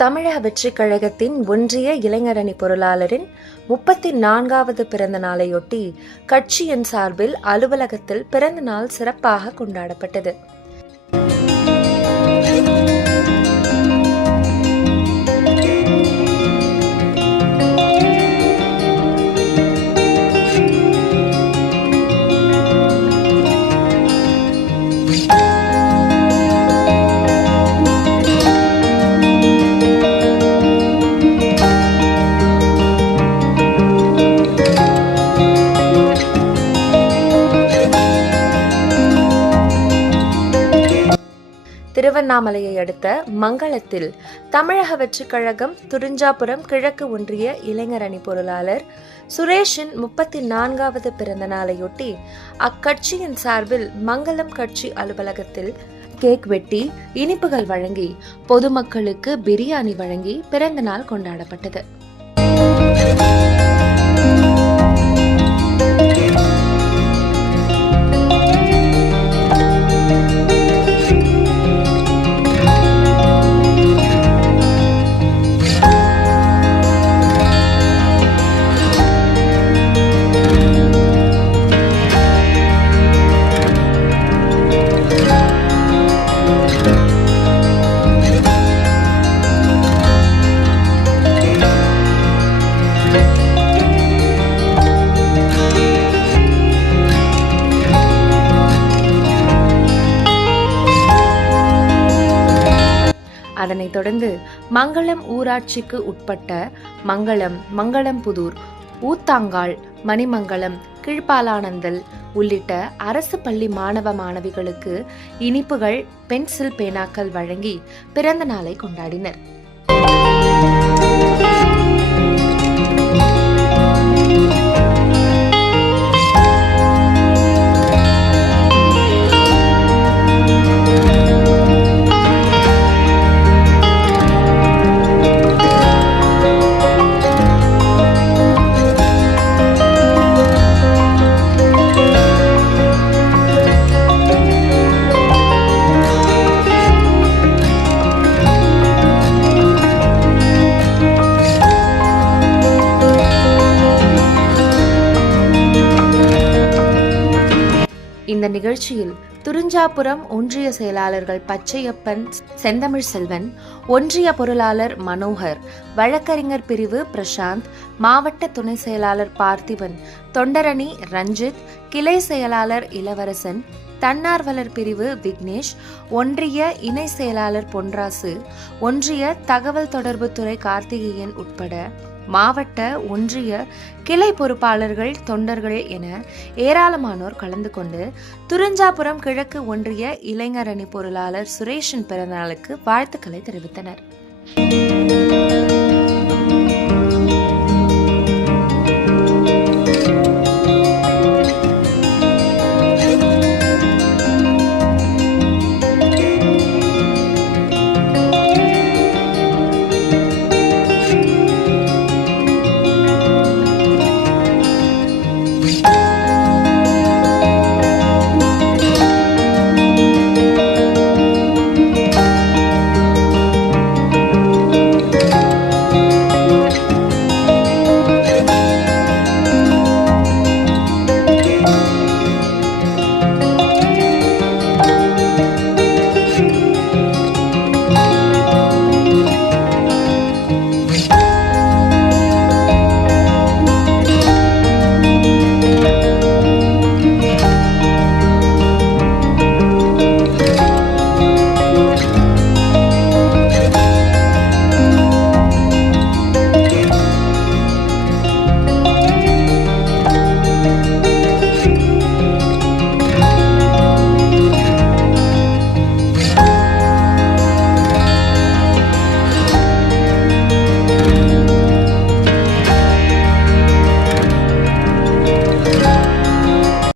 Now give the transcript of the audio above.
தமிழக வெற்றிக் கழகத்தின் ஒன்றிய இளைஞரணி பொருளாளரின் 34வது பிறந்த நாளையொட்டி கட்சியின் சார்பில் அலுவலகத்தில் பிறந்த நாள் சிறப்பாக கொண்டாடப்பட்டது. திருவண்ணாமலையை அடுத்த மங்களத்தில் தமிழக வெற்றிக் கழகம் துரிஞ்சாபுரம் கிழக்கு ஒன்றிய இளைஞரணி பொருளாளர் சுரேஷின் 34வது பிறந்த நாளையொட்டி அக்கட்சியின் சார்பில் மங்களம் கட்சி அலுவலகத்தில் கேக் வெட்டி இனிப்புகள் வழங்கி பொதுமக்களுக்கு பிரியாணி வழங்கி பிறந்த நாள் கொண்டாடப்பட்டது. அதனைத் தொடர்ந்து மங்களம் ஊராட்சிக்கு உட்பட்ட மங்களம், மங்களம்புதூர், ஊத்தாங்கால், மணிமங்கலம், கீழ்பாலானந்தல் உள்ளிட்ட அரசு பள்ளி மாணவ மாணவிகளுக்கு இனிப்புகள், பென்சில் பேனாக்கள் வழங்கி பிறந்த நாளை கொண்டாடினர். இந்த நிகழ்ச்சியில் துரிஞ்சாபுரம் ஒன்றிய செயலாளர்கள் பச்சையப்பன், செந்தமிழ் செல்வன், ஒன்றிய பொருளாளர் மனோகர், வழக்கறிஞர் பிரிவு பிரசாந்த், மாவட்ட துணை செயலாளர் பார்த்திபன், தொண்டரணி ரஞ்சித், கிளை செயலாளர் இளவரசன், தன்னார்வலர் பிரிவு விக்னேஷ், ஒன்றிய இணை செயலாளர் பொன்ராசு, ஒன்றிய தகவல் தொடர்பு துறை கார்த்திகேயன் உட்பட மாவட்ட ஒன்றிய கிளை பொறுப்பாளர்கள், தொண்டர்கள் என ஏராளமானோர் கலந்து கொண்டு துரிஞ்சாபுரம் கிழக்கு ஒன்றிய இளைஞரணி பொருளாளர் சுரேஷின் பிறந்தநாளுக்கு வாழ்த்துக்களை தெரிவித்தனர்.